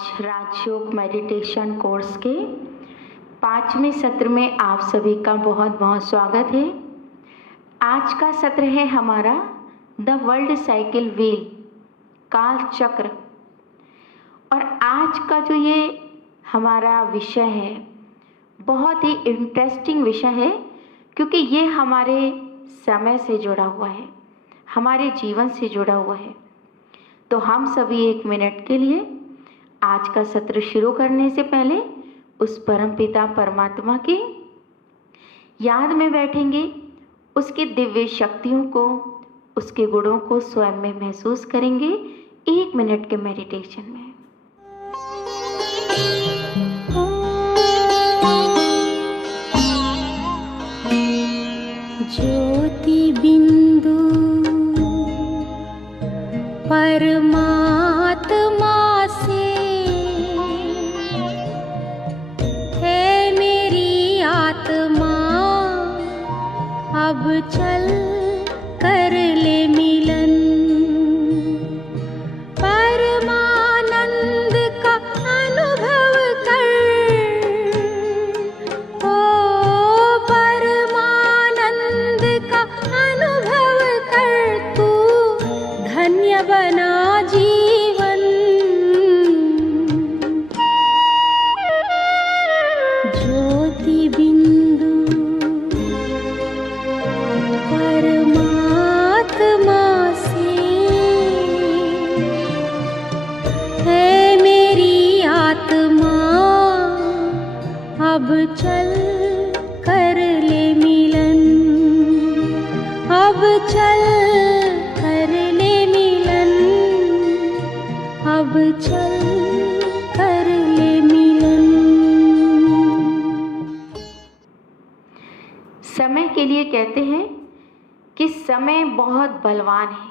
आज राजयोग meditation course के 5वें सत्र में आप सभी का बहुत बहुत स्वागत है। आज का सत्र है हमारा द वर्ल्ड साइकिल व्हील, काल चक्र। और आज का जो ये हमारा विषय है बहुत ही इंटरेस्टिंग विषय है, क्योंकि ये हमारे समय से जुड़ा हुआ है, हमारे जीवन से जुड़ा हुआ है। तो हम सभी 1 मिनट के लिए आज का सत्र शुरू करने से पहले उस परमपिता परमात्मा की याद में बैठेंगे, उसकी दिव्य शक्तियों को, उसके गुणों को स्वयं में महसूस करेंगे 1 मिनट के मेडिटेशन में। ज्योति बिंदु परमात्मा से है मेरी आत्मा, अब चल कर ले मिलन। परमानंद का अनुभव कर, ओ परमानंद का अनुभव कर, तू धन्य बना जीवन। ज्योति बिंदु परमात्मा से है मेरी आत्मा, अब चल कर ले मिलन। अब चल कर ले मिलन, अब चल कर ले मिलन। समय के लिए कहते हैं कि समय बहुत बलवान है।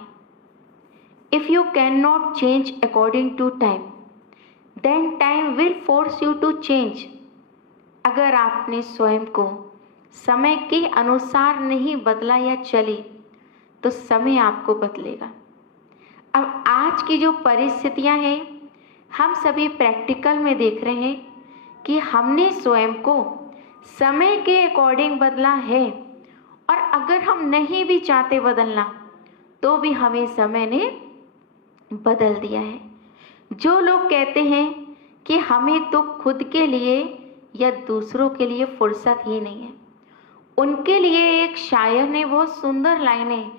If you can not change according to time, then time will force you to change. अगर आपने स्वयं को समय के अनुसार नहीं बदला या चले, तो समय आपको बदलेगा। अब आज की जो परिस्थितियां हैं, हम सभी प्रैक्टिकल में देख रहे हैं कि हमने स्वयं को समय के अकॉर्डिंग बदला है, और अगर हम नहीं भी चाहते बदलना, तो भी हमें समय ने बदल दिया है। जो लोग कहते हैं कि हमें तो खुद के लिए या दूसरों के लिए फुर्सत ही नहीं है, उनके लिए एक शायर ने बहुत सुंदर लाइनें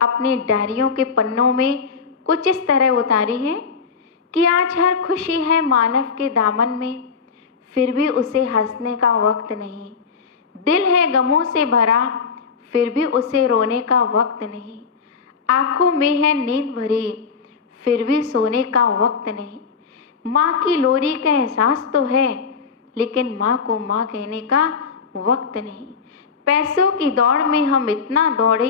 अपनी डायरियों के पन्नों में कुछ इस तरह उतारी हैं कि आज हर खुशी है मानव के दामन में, फिर भी उसे हंसने का वक्त नहीं। दिल है गमों से भरा, फिर भी उसे रोने का वक्त नहीं। आंखों में है नींद भरी, फिर भी सोने का वक्त नहीं। माँ की लोरी का एहसास तो है, लेकिन माँ को माँ कहने का वक्त नहीं। पैसों की दौड़ में हम इतना दौड़े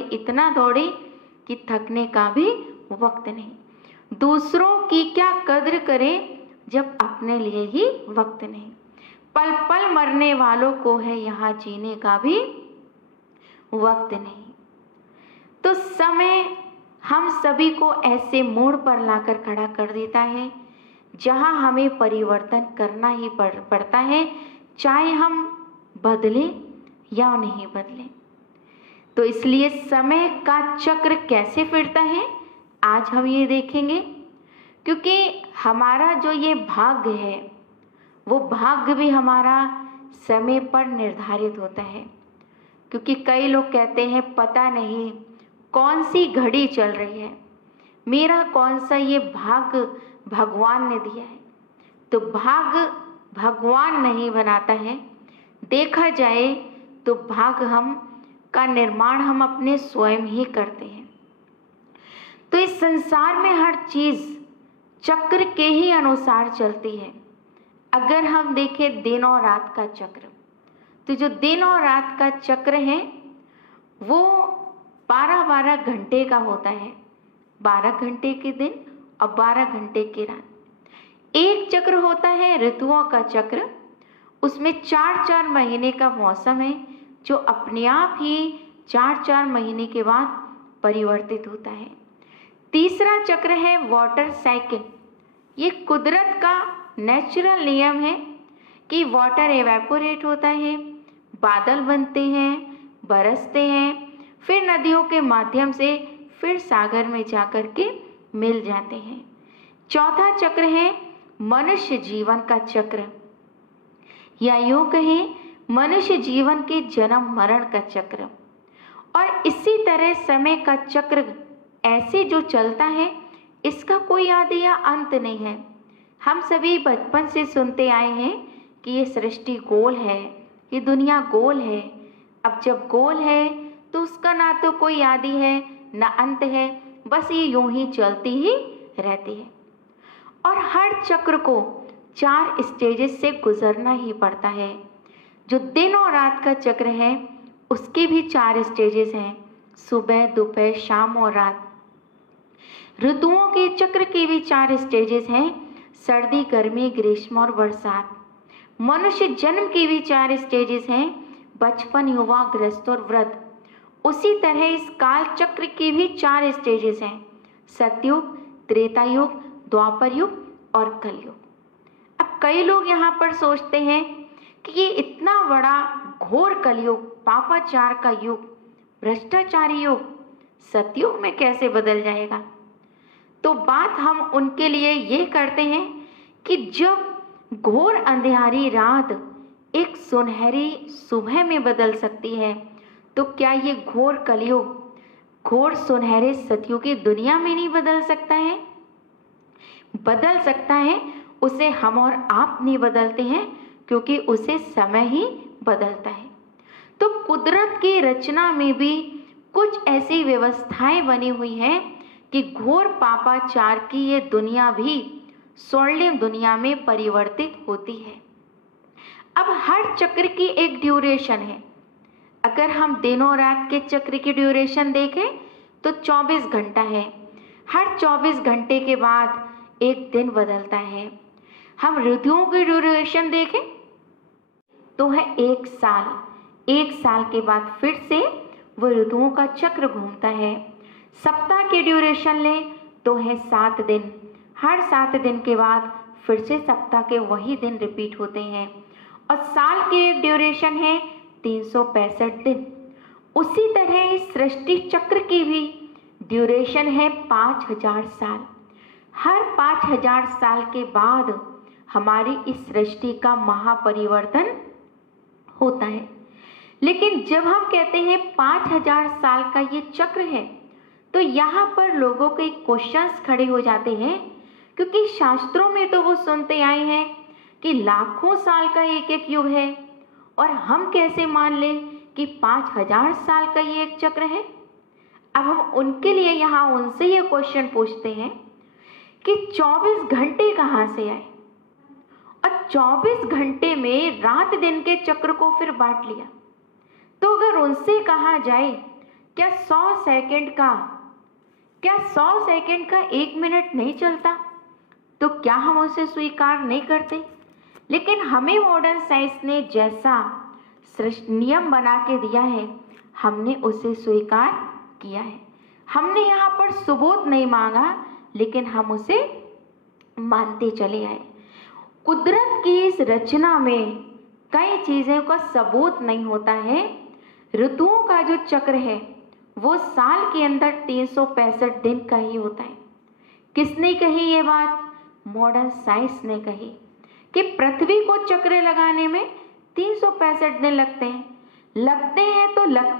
कि थकने का भी वक्त नहीं। दूसरों की क्या कद्र करें जब अपने लिए ही वक्त नहीं। पल पल मरने वालों को है यहाँ जीने का भी वक्त नहीं। तो समय हम सभी को ऐसे मोड़ पर लाकर खड़ा कर देता है जहाँ हमें परिवर्तन करना ही पड़ता है, चाहे हम बदले या नहीं बदले। तो इसलिए समय का चक्र कैसे फिरता है, आज हम ये देखेंगे। क्योंकि हमारा जो ये भाग्य है, वो भाग्य भी हमारा समय पर निर्धारित होता है। क्योंकि कई लोग कहते हैं पता नहीं कौन सी घड़ी चल रही है, मेरा कौन सा ये भाग्य भगवान ने दिया है। तो भाग्य भगवान नहीं बनाता है, देखा जाए तो भाग्य का निर्माण हम अपने स्वयं ही करते हैं। तो इस संसार में हर चीज चक्र के ही अनुसार चलती है। अगर हम देखें दिन और रात का चक्र, तो जो दिन और रात का चक्र है वो 12-12 घंटे का होता है। 12 घंटे के दिन और 12 घंटे की रात। एक चक्र होता है ऋतुओं का चक्र, उसमें 4-4 महीने का मौसम है, जो अपने आप ही 4-4 महीने के बाद परिवर्तित होता है। तीसरा चक्र है वाटर साइकिल। ये कुदरत का नेचुरल नियम है कि वाटर एवेपोरेट होता है, बादल बनते हैं, बरसते हैं, फिर नदियों के माध्यम से फिर सागर में जाकर के मिल जाते हैं। चौथा चक्र है मनुष्य जीवन का चक्र, या यूं कहें मनुष्य जीवन के जन्म मरण का चक्र। और इसी तरह समय का चक्र ऐसे जो चलता है, इसका कोई आदि या अंत नहीं है। हम सभी बचपन से सुनते आए हैं कि ये सृष्टि गोल है, ये दुनिया गोल है। अब जब गोल है तो उसका ना तो कोई आदि है ना अंत है, बस ये यूं ही चलती ही रहती है। और हर चक्र को 4 स्टेजेस से गुजरना ही पड़ता है। जो दिन और रात का चक्र है उसके भी 4 स्टेजेस हैं, सुबह, दोपहर, शाम और रात। ऋतुओं के चक्र के भी 4 स्टेजेस हैं, सर्दी, गर्मी, ग्रीष्म और बरसात। मनुष्य जन्म के भी 4 स्टेजेस हैं, बचपन, युवा, गृहस्थ और वृद्ध। उसी तरह इस काल चक्र के भी 4 स्टेजेस हैं, सतयुग, त्रेता युग, द्वापर युग और कलयुग। अब कई लोग यहाँ पर सोचते हैं कि ये इतना बड़ा घोर कलयुग, पापाचार का युग, भ्रष्टाचारी युग सतयुग में कैसे बदल जाएगा। तो बात हम उनके लिए ये करते हैं कि जब घोर अंधियारी रात एक सुनहरी सुबह में बदल सकती है, तो क्या ये घोर कलयुग घोर सुनहरे सतयुगी दुनिया में नहीं बदल सकता है? बदल सकता है, उसे हम और आप नहीं बदलते हैं, क्योंकि उसे समय ही बदलता है। तो कुदरत की रचना में भी कुछ ऐसी व्यवस्थाएं बनी हुई हैं कि घोर पापाचार की ये दुनिया भी स्वर्णिम दुनिया में परिवर्तित होती है। अब हर चक्र की एक ड्यूरेशन है। अगर हम दिनों रात के चक्र की ड्यूरेशन देखें तो 24 घंटा है। हर 24 घंटे के बाद एक दिन बदलता है। हम ऋतुओं की ड्यूरेशन देखें तो है 1 साल। 1 साल के बाद फिर से वह ऋतुओं का चक्र घूमता है। सप्ताह की ड्यूरेशन लें तो है 7 दिन। हर 7 दिन के बाद फिर से सप्ताह के वही दिन रिपीट होते हैं। और साल की एक ड्यूरेशन है 365 दिन। उसी तरह इस सृष्टि चक्र की भी ड्यूरेशन है 5000 साल। हर 5000 साल के बाद हमारी इस सृष्टि का महापरिवर्तन होता है। लेकिन जब हम कहते हैं 5000 साल का ये चक्र है, तो यहाँ पर लोगों के क्वेश्चंस खड़े हो जाते हैं, क्योंकि शास्त्रों में तो वो सुनते आए हैं कि लाखों साल का एक एक युग है, और हम कैसे मान लें कि 5000 साल का ये एक चक्र है। अब हम उनके लिए यहाँ उनसे ये क्वेश्चन पूछते हैं कि 24 घंटे कहाँ से आए, और 24 घंटे में रात दिन के चक्र को फिर बांट लिया। तो अगर उनसे कहा जाए क्या 100 सेकंड का 1 मिनट नहीं चलता, तो क्या हम उसे स्वीकार नहीं करते। लेकिन हमें मॉडर्न साइंस ने जैसा नियम बना के दिया है, हमने उसे स्वीकार किया है। हमने यहाँ पर सबूत नहीं मांगा, लेकिन हम उसे मानते चले आए। कुदरत की इस रचना में कई चीज़ों का सबूत नहीं होता है। ऋतुओं का जो चक्र है वो साल के अंदर 365 दिन का ही होता है। किसने कही ये बात? मॉडर्न साइंस ने कही कि पृथ्वी को चक्र लगाने में 365 दिन लगते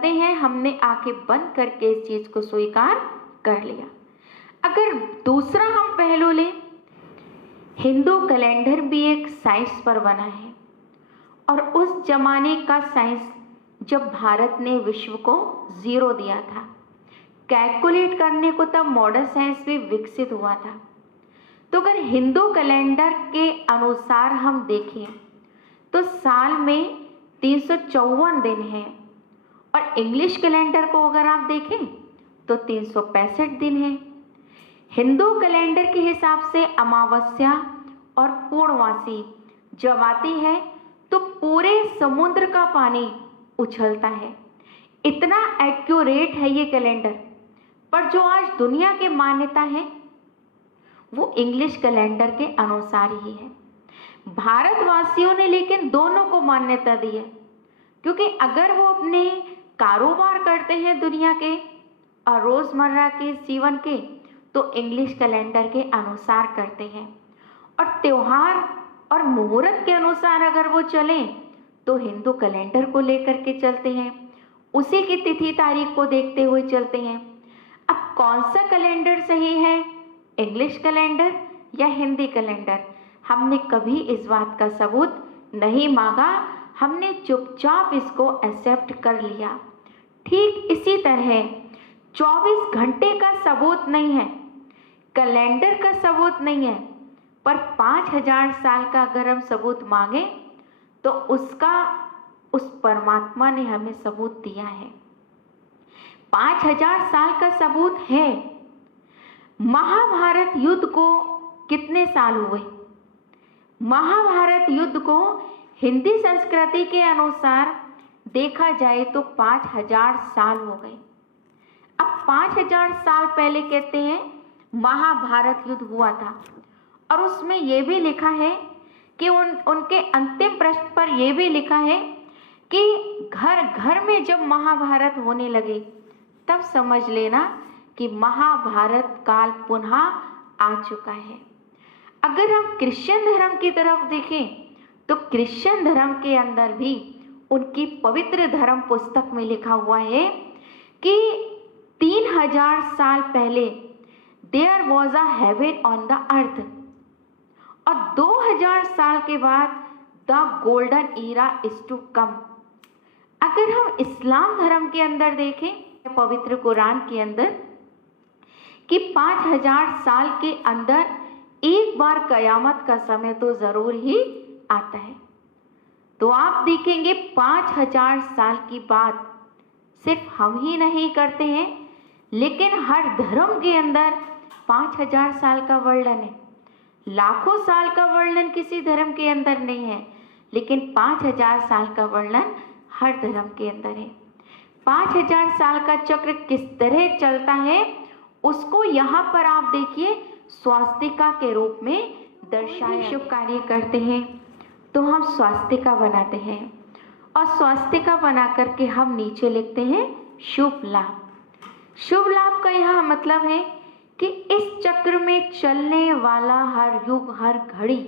हैं। हमने आंखें बंद करके इस चीज को स्वीकार कर लिया। अगर दूसरा हम पहलू लें, हिंदू कैलेंडर भी एक साइंस पर बना है, और उस जमाने का साइंस जब भारत ने विश्व को 0 दिया था, कैलकुलेट करने को तब मॉडर्न साइंस भी विकसित हुआ था। तो अगर हिंदू कैलेंडर के अनुसार हम देखें तो साल में 354 दिन हैं, और इंग्लिश कैलेंडर को अगर आप देखें तो 365 दिन हैं। हिंदू कैलेंडर के हिसाब से अमावस्या और पूर्णमासी जब आती है तो पूरे समुद्र का पानी उछलता है। इतना एक्यूरेट है ये कैलेंडर। पर जो आज दुनिया की मान्यता है वो इंग्लिश कैलेंडर के अनुसार ही है। भारतवासियों ने लेकिन दोनों को मान्यता दी है, क्योंकि अगर वो अपने कारोबार करते हैं दुनिया के और रोजमर्रा के जीवन के, तो इंग्लिश कैलेंडर के अनुसार करते हैं, और त्योहार और मुहूर्त के अनुसार अगर वो चलें तो हिंदू कैलेंडर को लेकर के चलते हैं, उसी की तिथि तारीख को देखते हुए चलते हैं। अब कौन सा कैलेंडर सही है, इंग्लिश कैलेंडर या हिंदी कैलेंडर? हमने कभी इस बात का सबूत नहीं मांगा, हमने चुपचाप इसको एक्सेप्ट कर लिया। ठीक इसी तरह 24 घंटे का सबूत नहीं है, कैलेंडर का सबूत नहीं है, पर 5000 साल का अगर हम सबूत मांगे तो उसका उस परमात्मा ने हमें सबूत दिया है। 5000 साल का सबूत है। महाभारत युद्ध को कितने साल हुए? महाभारत युद्ध को हिंदी संस्कृति के अनुसार देखा जाए तो 5000 साल हो गए। अब 5000 साल पहले कहते हैं महाभारत युद्ध हुआ था, और उसमें यह भी लिखा है कि उनके अंतिम पृष्ठ पर यह भी लिखा है कि घर घर में जब महाभारत होने लगे तब समझ लेना कि महाभारत काल पुनः आ चुका है। अगर हम क्रिश्चियन धर्म की तरफ देखें तो क्रिश्चियन धर्म के अंदर भी उनकी पवित्र धर्म पुस्तक में लिखा हुआ है कि 3000 साल पहले there was a heaven on the earth, और 2000 साल के बाद the golden era is to come. अगर हम इस्लाम धर्म के अंदर देखें, पवित्र कुरान के अंदर, कि 5000 साल के अंदर एक बार कयामत का समय तो जरूर ही आता है। तो आप देखेंगे 5000 साल की बात सिर्फ हम ही नहीं करते हैं, लेकिन हर धर्म के अंदर 5000 साल का वर्णन है। लाखों साल का वर्णन किसी धर्म के अंदर नहीं है, लेकिन 5000 साल का वर्णन हर धर्म के अंदर है। 5000 साल का चक्र किस तरह चलता है उसको यहाँ पर आप देखिए स्वास्तिका के रूप में दर्शाया। शुभ कार्य करते हैं तो हम स्वास्तिका बनाते हैं, और स्वास्तिका बना करके हम नीचे लिखते हैं शुभ लाभ। शुभ लाभ का यह मतलब है कि इस चक्र में चलने वाला हर युग हर घड़ी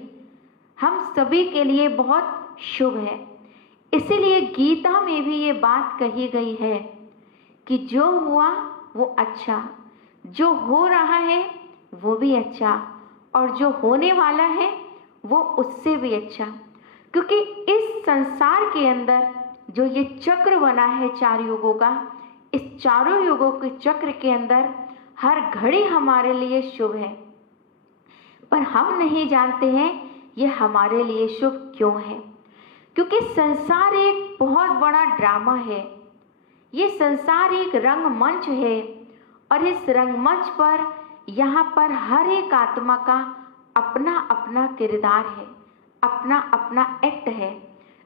हम सभी के लिए बहुत शुभ है। इसीलिए गीता में भी ये बात कही गई है कि जो हुआ वो अच्छा, जो हो रहा है वो भी अच्छा, और जो होने वाला है वो उससे भी अच्छा। क्योंकि इस संसार के अंदर जो ये चक्र बना है 4 युगों का, इस चारों युगों के चक्र के अंदर हर घड़ी हमारे लिए शुभ है, पर हम नहीं जानते हैं ये हमारे लिए शुभ क्यों है। क्योंकि संसार एक बहुत बड़ा ड्रामा है, ये संसार एक रंगमंच है, और इस रंगमंच पर यहाँ पर हर एक आत्मा का अपना अपना किरदार है, अपना अपना एक्ट है।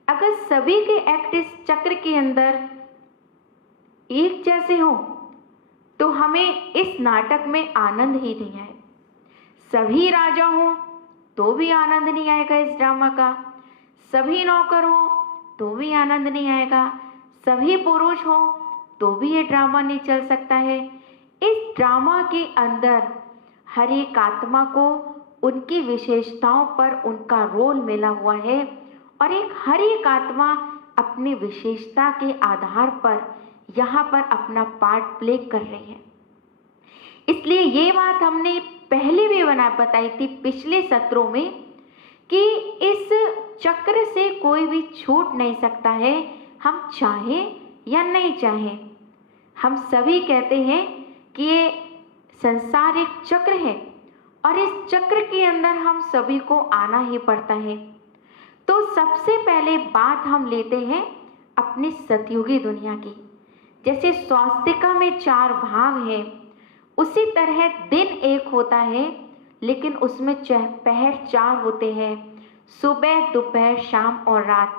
अगर सभी के एक्ट इस चक्र के अंदर एक जैसे हों तो हमें इस नाटक में आनंद ही नहीं आए। सभी राजा हों तो भी आनंद नहीं आएगा इस ड्रामा का, सभी नौकर हों तो भी आनंद नहीं आएगा, सभी पुरुष हों तो भी ये ड्रामा नहीं चल सकता है। इस ड्रामा के अंदर हर एक आत्मा को उनकी विशेषताओं पर उनका रोल मिला हुआ है, और हर एक आत्मा अपनी विशेषता के आधार पर यहाँ पर अपना पार्ट प्ले कर रही है। इसलिए ये बात हमने पहले भी बताई थी पिछले सत्रों में कि इस चक्र से कोई भी छूट नहीं सकता है, हम चाहें या नहीं चाहें। हम सभी कहते हैं कि ये संसार एक चक्र है, और इस चक्र के अंदर हम सभी को आना ही पड़ता है। तो सबसे पहले बात हम लेते हैं अपनी सतयुगी दुनिया की। जैसे स्वास्तिका में 4 भाग हैं, उसी तरह दिन एक होता है, लेकिन उसमें पहर 4 होते हैं, सुबह दोपहर शाम और रात।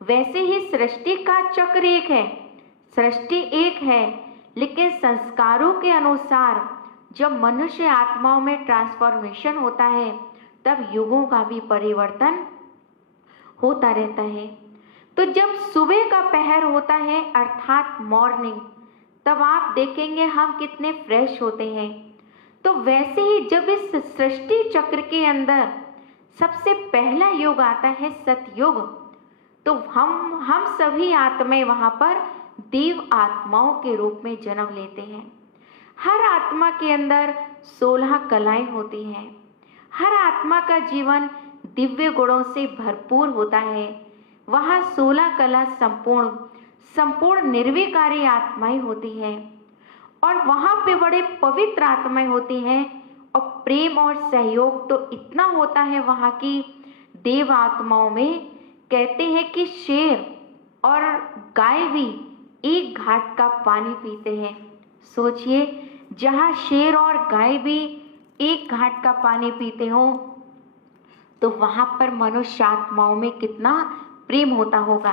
वैसे ही सृष्टि का चक्र एक है, सृष्टि एक है, लेकिन संस्कारों के अनुसार जब मनुष्य आत्माओं में ट्रांसफॉर्मेशन होता है तब युगों का भी परिवर्तन होता रहता है। तो जब सुबह का पहर होता है अर्थात मॉर्निंग, तब आप देखेंगे हम कितने फ्रेश होते हैं। तो वैसे ही जब इस सृष्टि चक्र के अंदर सबसे पहला युग आता है सतयुग, तो हम सभी आत्माएं वहाँ पर देव आत्माओं के रूप में जन्म लेते हैं। हर आत्मा के अंदर 16 कलाएं होती हैं। हर आत्मा का जीवन दिव्य गुणों से भरपूर होता है। वहाँ 16 कला संपूर्ण निर्विकारी आत्माएं होती हैं और वहाँ पे बड़े पवित्र आत्माएं होती हैं। और प्रेम और सहयोग तो इतना होता है वहाँ की देव आत्माओं में। कहते हैं कि शेर और गाय भी एक घाट का पानी पीते हैं। सोचिए, जहाँ शेर और गाय भी एक घाट का पानी पीते हो, तो वहाँ पर मनुष्य आत्माओं में कितना प्रेम होता होगा।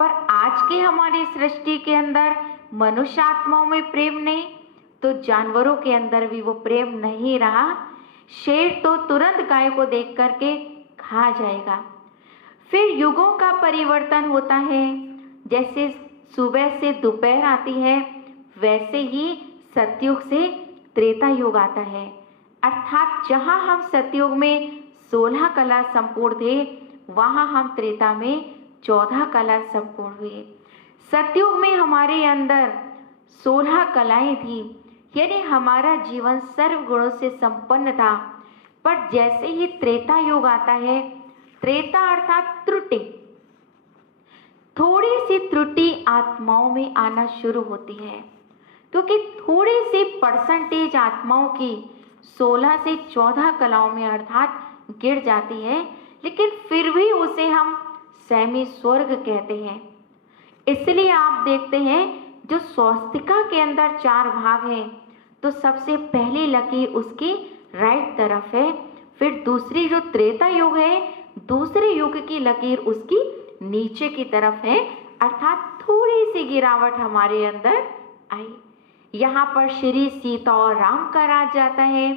पर आज के हमारी सृष्टि के अंदर मनुष्य आत्माओं में प्रेम नहीं, तो जानवरों के अंदर भी वो प्रेम नहीं रहा। शेर तो तुरंत गाय को देख करके खा जाएगा। फिर युगों का परिवर्तन होता है। जैसे सुबह से दोपहर आती है, वैसे ही सतयुग से त्रेता युग आता है। अर्थात जहाँ हम सतयुग में 16 कला संपूर्ण थे, वहाँ हम त्रेता में 14 कला संपूर्ण हुए। सतयुग में हमारे अंदर 16 कलाएं थी, यानी हमारा जीवन सर्व गुणों से संपन्न था। पर जैसे ही त्रेता युग आता है, त्रेता अर्थात त्रुटि, थोड़ी सी त्रुटि आत्माओं में आना शुरू होती है, क्योंकि थोड़ी सी परसेंटेज आत्माओं की 16 से 14 कलाओं में अर्थात गिर जाती है, लेकिन फिर भी उसे हम सेमी स्वर्ग कहते हैं। इसलिए आप देखते हैं जो स्वस्तिका के अंदर 4 भाग हैं, तो सबसे पहली लकीर उसकी राइट तरफ है। फिर दूसरी जो त्रेता युग है, दूसरे युग की लकीर उसकी नीचे की तरफ है, अर्थात थोड़ी सी गिरावट हमारे अंदर आई। यहाँ पर श्री सीता और राम का राज जाता है।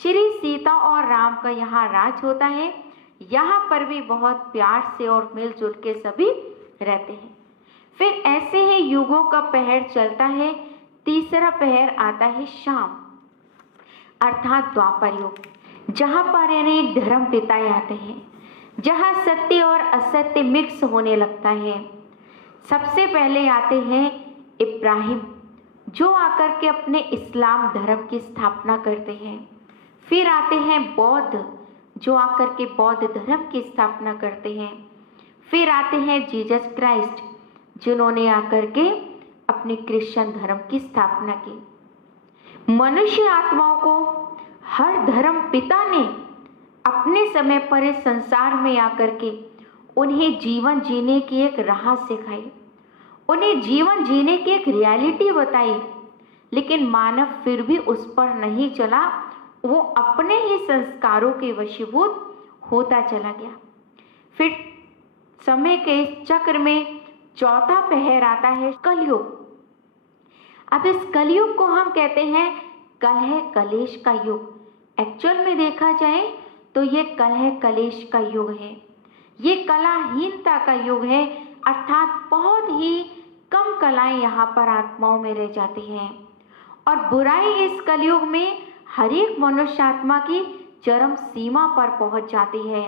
श्री सीता और राम का यहाँ राज होता है। यहाँ पर भी बहुत प्यार से और मिलजुल के सभी रहते हैं। फिर ऐसे ही युगों का पहर चलता है। तीसरा पहर आता है शाम, अर्थात द्वापर युग, जहाँ पर अनेक धर्म पिताएं आते हैं, जहाँ सत्य और असत्य मिक्स होने लगता है। सबसे पहले आते हैं इब्राहिम, जो आकर के अपने इस्लाम धर्म की स्थापना करते हैं। फिर आते हैं बौद्ध, जो आकर के बौद्ध धर्म की स्थापना करते हैं। फिर आते हैं जीसस क्राइस्ट, जिन्होंने आकर के अपने क्रिश्चियन धर्म की स्थापना की। मनुष्य आत्माओं को हर धर्म पिता ने अपने समय पर इस संसार में आकर के उन्हें जीवन जीने की एक राह सिखाई, उन्हें जीवन जीने की एक रियलिटी बताई। लेकिन मानव फिर भी उस पर नहीं चला, वो अपने ही संस्कारों के वशीभूत होता चला गया। फिर समय के इस चक्र में चौथा पहर आता है कलयुग। अब इस कलयुग को हम कहते हैं कलह कलेश का युग। एक्चुअल में देखा जाए तो ये कलह कलेश का युग है, ये कलाहीनता का युग है, अर्थात बहुत ही कम कलाएं यहाँ पर आत्माओं में रह जाती हैं। और बुराई इस कलयुग में हर एक मनुष्य आत्मा की चरम सीमा पर पहुंच जाती है।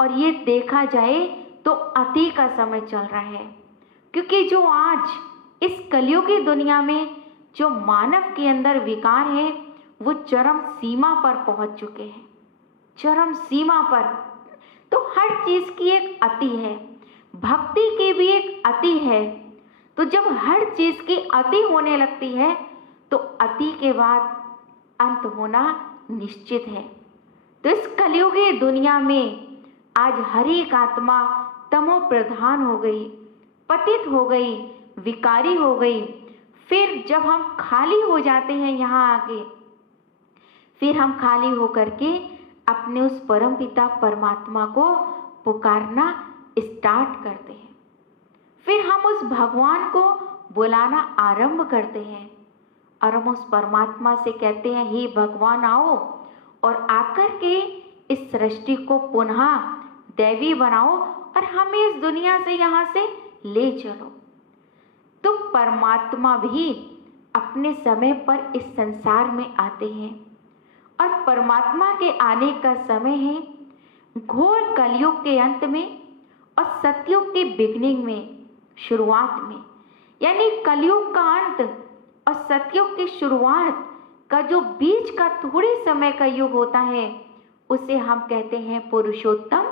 और ये देखा जाए तो अति का समय चल रहा है, क्योंकि जो आज इस कलयुगी दुनिया में जो मानव के अंदर विकार है, वो चरम सीमा पर पहुंच चुके हैं, चरम सीमा पर। तो हर चीज की एक अति है, भक्ति की भी एक अति है। तो जब हर चीज की अति होने लगती है, तो अति के बाद अंत होना निश्चित है। तो इस कलयुगी दुनिया में आज हर एक आत्मा तमो प्रधान हो गई, पतित हो गई, विकारी हो गई। फिर जब हम खाली हो जाते हैं यहाँ आगे, फिर हम खाली होकर के अपने उस परम पिता परमात्मा को पुकारना स्टार्ट करते हैं। फिर हम उस भगवान को बुलाना आरंभ करते हैं और हम उस परमात्मा से कहते हैं, हे भगवान आओ, और आकर के इस सृष्टि को पुनः दैवी बनाओ और हमें इस दुनिया से यहाँ से ले चलो। तो परमात्मा भी अपने समय पर इस संसार में आते हैं और परमात्मा के आने का समय है घोर कलयुग के अंत में और सतयुग के बिगनिंग में, शुरुआत में। यानी कलयुग का अंत और सतयुग की शुरुआत का जो बीच का थोड़े समय का युग होता है उसे हम कहते हैं पुरुषोत्तम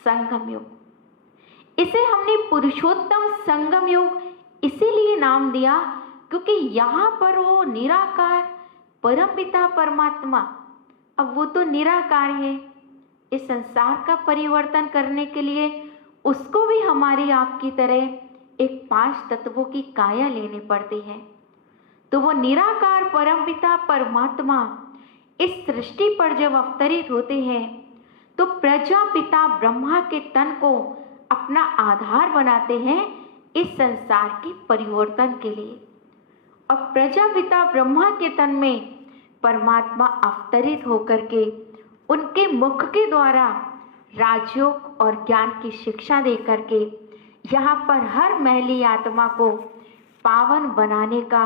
संगम युग। इसे हमने पुरुषोत्तम संगम युग इसीलिए नाम दिया क्योंकि यहाँ पर वो निराकार परमपिता परमात्मा, अब वो तो निराकार है, इस संसार का परिवर्तन करने के लिए उसको भी हमारी आपकी तरह एक 5 तत्वों की काया लेनी पड़ती है। तो वो निराकार परमपिता परमात्मा इस सृष्टि पर जब अवतरित होते हैं तो प्रजापिता ब्रह्मा के तन को अपना आधार बनाते हैं इस संसार के परिवर्तन के लिए। और प्रजापिता ब्रह्मा के तन में परमात्मा अवतरित होकर के उनके मुख के द्वारा राजयोग और ज्ञान की शिक्षा दे करके यहाँ पर हर मैली आत्मा को पावन बनाने का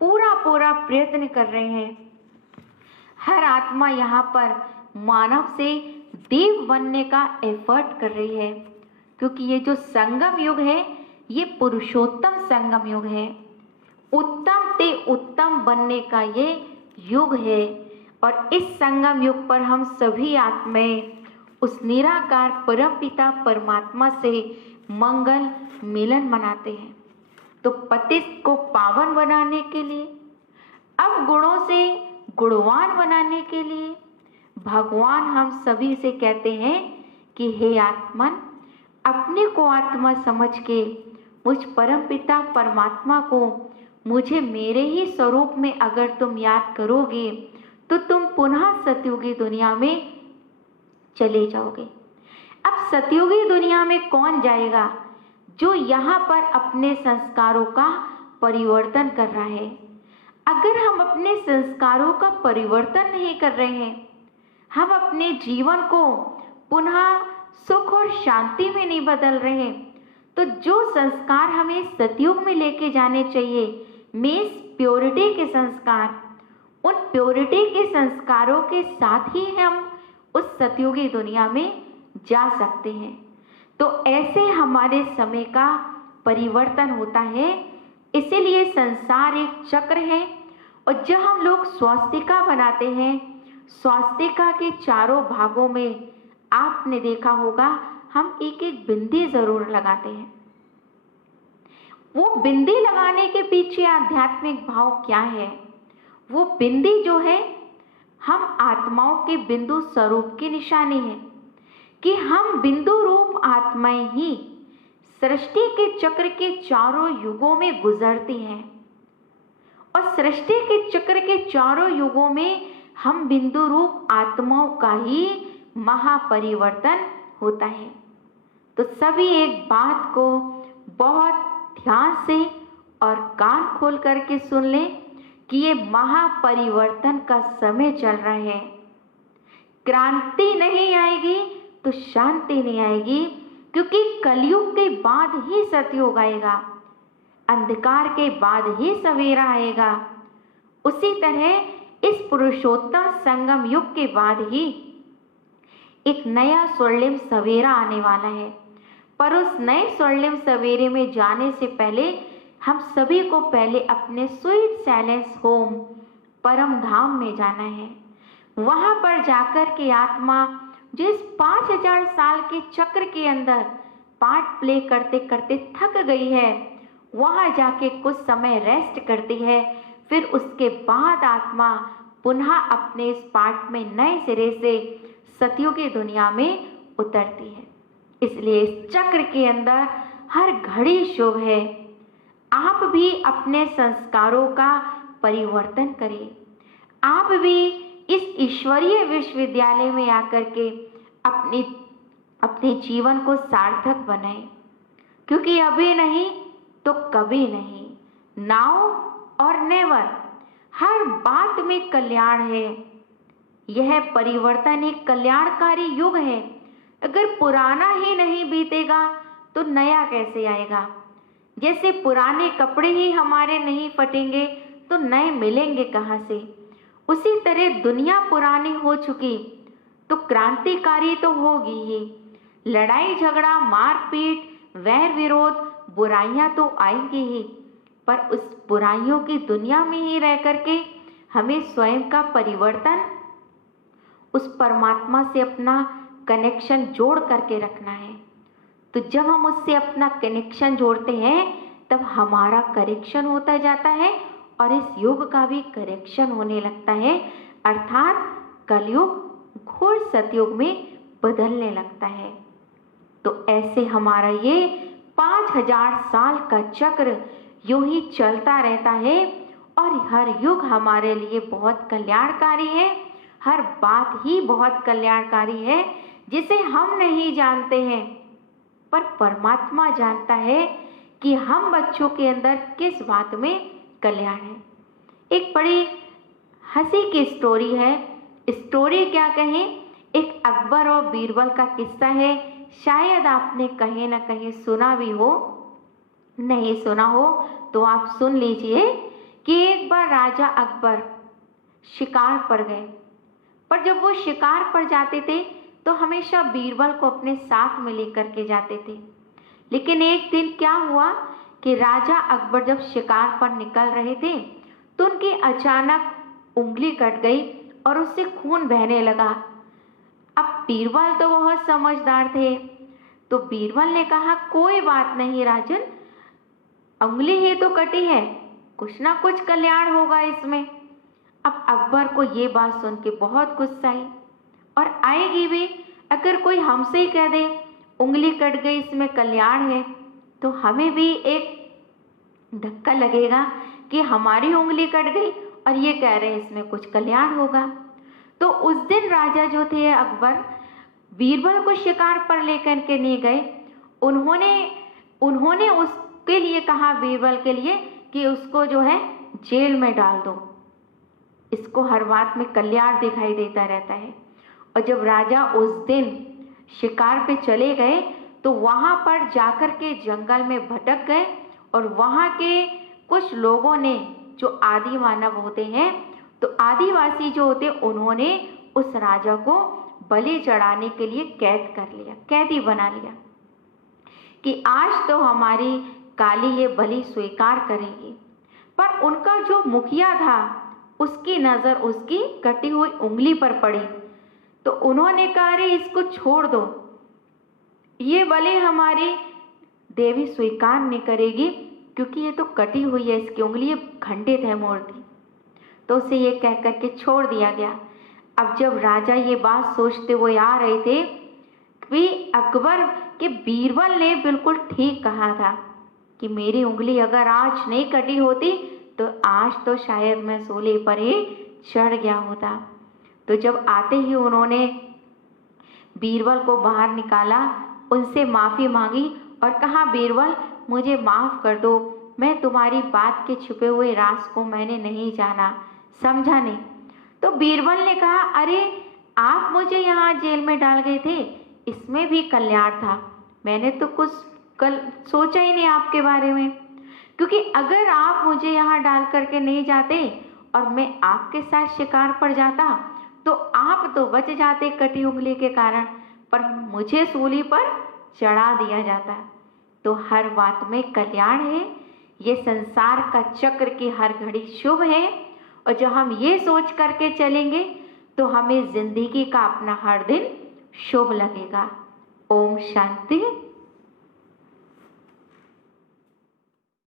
पूरा प्रयत्न कर रहे हैं। हर आत्मा यहाँ पर मानव से देव बनने का एफर्ट कर रही है क्योंकि ये जो संगम युग है ये पुरुषोत्तम संगम युग है, उत्तम से उत्तम बनने का ये युग है। और इस संगम युग पर हम सभी आत्माएं उस निराकार परमपिता परमात्मा से मंगल मिलन मनाते हैं। तो पतित को पावन बनाने के लिए, अब गुणों से गुणवान बनाने के लिए भगवान हम सभी से कहते हैं कि हे आत्मन, अपने को आत्मा समझ के मुझ परमपिता परमात्मा को, मुझे मेरे ही स्वरूप में अगर तुम याद करोगे तो तुम पुनः सतयुगी दुनिया में चले जाओगे। अब सतयुगी दुनिया में कौन जाएगा? जो यहाँ पर अपने संस्कारों का परिवर्तन कर रहा है। अगर हम अपने संस्कारों का परिवर्तन नहीं कर रहे हैं, हम अपने जीवन को पुनः सुख और शांति में नहीं बदल रहे हैं, तो जो संस्कार हमें सतयुग में लेके जाने चाहिए, मीन्स प्योरिटी के संस्कार, उन प्योरिटी के संस्कारों के साथ ही हम उस सतयुगी दुनिया में जा सकते हैं। तो ऐसे हमारे समय का परिवर्तन होता है। इसीलिए संसार एक चक्र है और जब हम लोग स्वास्तिका बनाते हैं, स्वास्तिका के चारों भागों में आपने देखा होगा हम एक एक बिंदी जरूर लगाते हैं। वो बिंदी लगाने के पीछे आध्यात्मिक भाव क्या है? वो बिंदी जो है हम आत्माओं के बिंदु स्वरूप की निशानी है कि हम बिंदु रूप आत्माएं ही सृष्टि के चक्र के चारों युगों में गुजरती हैं और सृष्टि के चक्र के चारों युगों में हम बिंदु रूप आत्माओं का ही महापरिवर्तन होता है। तो सभी एक बात को बहुत ध्यान से और कान खोल करके सुन लें कि ये महापरिवर्तन का समय चल रहा है। क्रांति नहीं आएगी तो शांति नहीं आएगी, क्योंकि कलयुग के बाद ही सतयुग आएगा, अंधकार के बाद ही सवेरा आएगा। उसी तरह इस पुरुषोत्तम संगम युग के बाद ही एक नया स्वर्णिम सवेरा आने वाला है। पर उस नए स्वर्णिम सवेरे में जाने से पहले हम सभी को पहले अपने स्वीट साइलेंस होम परम धाम में जाना है। वहां पर जाकर के आत्मा जिस 5000 साल के चक्र के अंदर पार्ट प्ले करते करते थक गई है, वहां जाके कुछ समय रेस्ट करती है। फिर उसके बाद आत्मा पुनः अपने इस पार्ट में नए सिरे से सतयुगी दुनिया में उतरती है। इसलिए इस चक्र के अंदर हर घड़ी शुभ है। आप भी अपने संस्कारों का परिवर्तन करें। आप भी इस ईश्वरीय विश्वविद्यालय में आकर के अपने जीवन को सार्थक बनाएं, क्योंकि अभी नहीं तो कभी नहीं, नाउ और नेवर, हर बात में कल्याण है। यह परिवर्तन एक कल्याणकारी युग है। अगर पुराना ही नहीं बीतेगा तो नया कैसे आएगा। जैसे पुराने कपड़े ही हमारे नहीं फटेंगे तो नए मिलेंगे कहाँ से। उसी तरह दुनिया पुरानी हो चुकी तो क्रांतिकारी तो होगी ही। लड़ाई झगड़ा मारपीट वैर विरोध बुराइयां तो आएंगी ही, पर उस बुराइयों की दुनिया में ही रह करके हमें स्वयं का परिवर्तन उस परमात्मा से अपना कनेक्शन जोड़ करके रखना है। तो जब हम उससे अपना कनेक्शन जोड़ते हैं तब हमारा करेक्शन होता जाता है और इस युग का भी करेक्शन होने लगता है, अर्थात कलयुग घोर सतयुग में बदलने लगता है। तो ऐसे हमारा ये 5000 साल का चक्र यूं ही चलता रहता है और हर युग हमारे लिए बहुत कल्याणकारी है। हर बात ही बहुत कल्याणकारी है जिसे हम नहीं जानते हैं, पर परमात्मा जानता है कि हम बच्चों के अंदर किस बात में कल्याण है। एक बड़ी हंसी की स्टोरी है। स्टोरी क्या कहें, एक अकबर और बीरबल का किस्सा है। शायद आपने कहीं ना कहीं सुना भी हो, नहीं सुना हो तो आप सुन लीजिए कि एक बार राजा अकबर शिकार पर गए, पर जब वो शिकार पर जाते थे तो हमेशा बीरबल को अपने साथ में लेकर के जाते थे। लेकिन एक दिन क्या हुआ कि राजा अकबर जब शिकार पर निकल रहे थे तो उनकी अचानक उंगली कट गई और उससे खून बहने लगा। अब बीरबल तो बहुत समझदार थे, तो बीरबल ने कहा कोई बात नहीं राजन, उंगली ही तो कटी है, कुछ ना कुछ कल्याण होगा इसमें। अब अकबर को ये बात सुन के बहुत गुस्सा आई और आएगी भी। अगर कोई हमसे ही कह दे उंगली कट गई इसमें कल्याण है तो हमें भी एक धक्का लगेगा कि हमारी उंगली कट गई और ये कह रहे हैं इसमें कुछ कल्याण होगा। तो उस दिन राजा जो थे अकबर बीरबल को शिकार पर लेकर के नहीं गए। उन्होंने उसके लिए कहा, बीरबल के लिए, कि उसको जो है जेल में डाल दो, इसको हर बात में कल्याण दिखाई देता रहता है। और जब राजा उस दिन शिकार पे चले गए तो वहाँ पर जाकर के जंगल में भटक गए और वहाँ के कुछ लोगों ने, जो आदि मानव होते हैं, तो आदिवासी जो होते, उन्होंने उस राजा को बलि चढ़ाने के लिए कैद कर लिया, कैदी बना लिया कि आज तो हमारी काली ये बलि स्वीकार करेगी। पर उनका जो मुखिया था उसकी नज़र उसकी कटी हुई उंगली पर पड़ी, तो उन्होंने कहा अरे इसको छोड़ दो, ये बलि हमारी देवी स्वीकार नहीं करेगी क्योंकि ये तो कटी हुई है, इसकी उंगली, ये खंडित है मूर्ति। तो उसे ये कह कर के छोड़ दिया गया। अब जब राजा ये बात सोचते हुए आ रहे थे कि अकबर के बीरबल ने बिल्कुल ठीक कहा था कि मेरी उंगली अगर आज नहीं कटी होती तो आज तो शायद मैं सूली पर ही चढ़ गया होता। तो जब आते ही उन्होंने बीरबल को बाहर निकाला, उनसे माफ़ी मांगी और कहा बीरबल मुझे माफ़ कर दो, मैं तुम्हारी बात के छुपे हुए राज को मैंने नहीं जाना, समझा नहीं। तो बीरबल ने कहा अरे आप मुझे यहाँ जेल में डाल गए थे, इसमें भी कल्याण था, मैंने तो कुछ कल सोचा ही नहीं आपके बारे में, क्योंकि अगर आप मुझे यहाँ डाल करके नहीं जाते और मैं आपके साथ शिकार पर जाता तो आप तो बच जाते कटी उंगली के कारण, पर मुझे सूली पर चढ़ा दिया जाता। तो हर बात में कल्याण है, ये संसार का चक्र की हर घड़ी शुभ है, और जब हम ये सोच करके चलेंगे तो हमें जिंदगी का अपना हर दिन शुभ लगेगा। ओम शांति।